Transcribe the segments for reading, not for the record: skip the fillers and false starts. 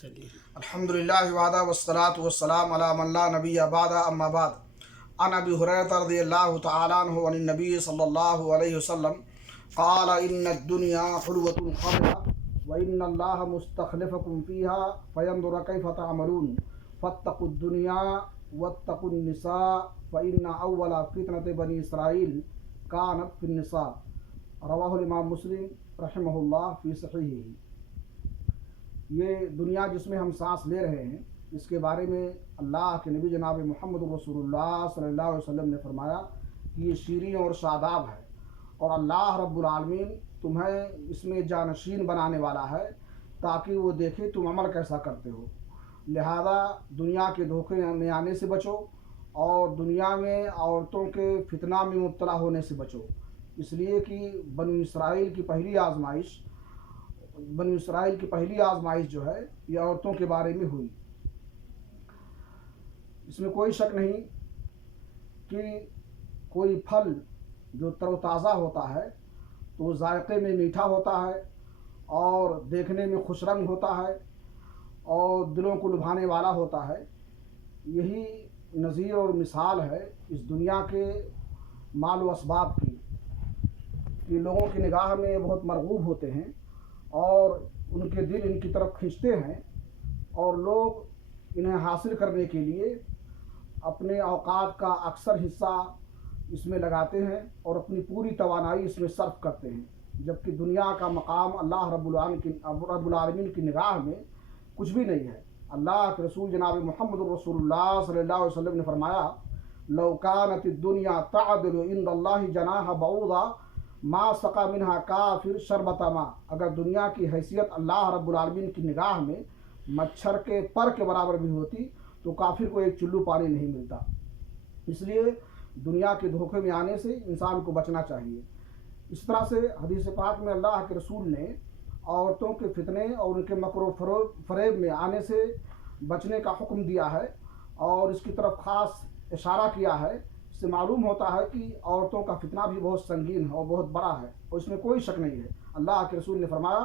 چلیے الحمدللہ وحدہ والصلاۃ والسلام علی من لا نبی بعد اما بعد عن ابی ہریرہ رضی اللہ تعالی عنہ عن النبی صلی اللہ علیہ وسلم قال ان الدنیا حلوة خضرة وان اللہ مستخلفکم فیها فینظر کیف تعملون فاتقوا الدنیا واتقوا النساء فان اول فتنة بنی اسرائیل کانت فی النساء رواہ الامام مسلم رحمہ اللہ فی صحیحہ۔ یہ دنیا جس میں ہم سانس لے رہے ہیں اس کے بارے میں اللہ کے نبی جناب محمد رسول اللہ صلی اللہ علیہ وسلم نے فرمایا کہ یہ شیریں اور شاداب ہے، اور اللہ رب العالمین تمہیں اس میں جانشین بنانے والا ہے تاکہ وہ دیکھے تم عمل کیسا کرتے ہو۔ لہذا دنیا کے دھوکے میں آنے سے بچو اور دنیا میں عورتوں کے فتنہ میں مبتلا ہونے سے بچو، اس لیے کہ بنی اسرائیل کی پہلی آزمائش جو ہے یہ عورتوں کے بارے میں ہوئی۔ اس میں کوئی شک نہیں کہ کوئی پھل جو تر و تازہ ہوتا ہے تو وہ ذائقے میں میٹھا ہوتا ہے اور دیکھنے میں خوش رنگ ہوتا ہے اور دلوں کو لبھانے والا ہوتا ہے۔ یہی نظیر اور مثال ہے اس دنیا کے مال و اسباب کی، کہ لوگوں کی نگاہ میں بہت مرغوب ہوتے ہیں اور ان کے دل ان کی طرف کھنچتے ہیں، اور لوگ انہیں حاصل کرنے کے لیے اپنے اوقات کا اکثر حصہ اس میں لگاتے ہیں اور اپنی پوری توانائی اس میں صرف کرتے ہیں، جبکہ دنیا کا مقام اللہ رب العالمین کی نگاہ میں کچھ بھی نہیں ہے۔ اللہ کے رسول جناب محمد رسول اللہ صلی اللہ علیہ وسلم نے فرمایا لو کانت الدنیا تعدل عند اللہ جناح بعوضہ ما سقى منها کافر شربۃ ماء، اگر دنیا کی حیثیت اللہ رب العالمین کی نگاہ میں مچھر کے پر کے برابر بھی ہوتی تو کافر کو ایک چلو پانی نہیں ملتا۔ اس لیے دنیا کے دھوکے میں آنے سے انسان کو بچنا چاہیے۔ اس طرح سے حدیث پاک میں اللہ کے رسول نے عورتوں کے فتنے اور ان کے مکر و فریب میں آنے سے بچنے کا حکم دیا ہے اور اس کی طرف خاص اشارہ کیا ہے۔ اس سے معلوم ہوتا ہے کہ عورتوں کا فتنہ بھی بہت سنگین ہے اور بہت بڑا ہے، اور اس میں کوئی شک نہیں ہے۔ اللہ کے رسول نے فرمایا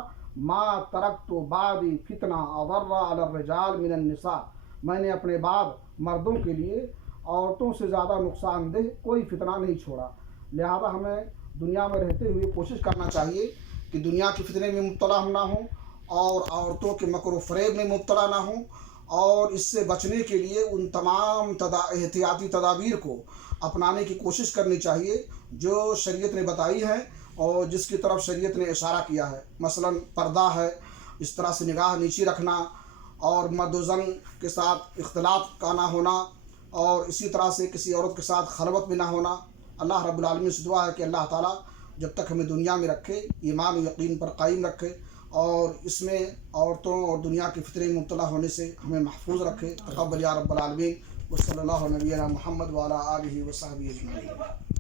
ما ترکت بعدی فتنہ اضر علی الرجال من النساء، میں نے اپنے بعد مردوں کے لیے عورتوں سے زیادہ نقصان دہ کوئی فتنہ نہیں چھوڑا۔ لہذا ہمیں دنیا میں رہتے ہوئے کوشش کرنا چاہیے کہ دنیا کے فتنے میں مبتلا ہم نہ ہوں اور عورتوں کے مکر و فریب میں مبتلا نہ ہوں، اور اس سے بچنے کے لیے ان تمام احتیاطی تدابیر کو اپنانے کی کوشش کرنی چاہیے جو شریعت نے بتائی ہے اور جس کی طرف شریعت نے اشارہ کیا ہے۔ مثلا پردہ ہے، اس طرح سے نگاہ نیچی رکھنا، اور مرد و زن کے ساتھ اختلاط کا نہ ہونا، اور اسی طرح سے کسی عورت کے ساتھ خلوت میں نہ ہونا۔ اللہ رب العالمین سے دعا ہے کہ اللہ تعالیٰ جب تک ہمیں دنیا میں رکھے ایمان و یقین پر قائم رکھے اور اس میں عورتوں اور دنیا کے فتنے میں مبتلا ہونے سے ہمیں محفوظ رکھے۔ تقبل یا رب العالمین۔ وصلی اللہ علیہ نبینا محمد وعلی آلہ وصحبہ اجمعین۔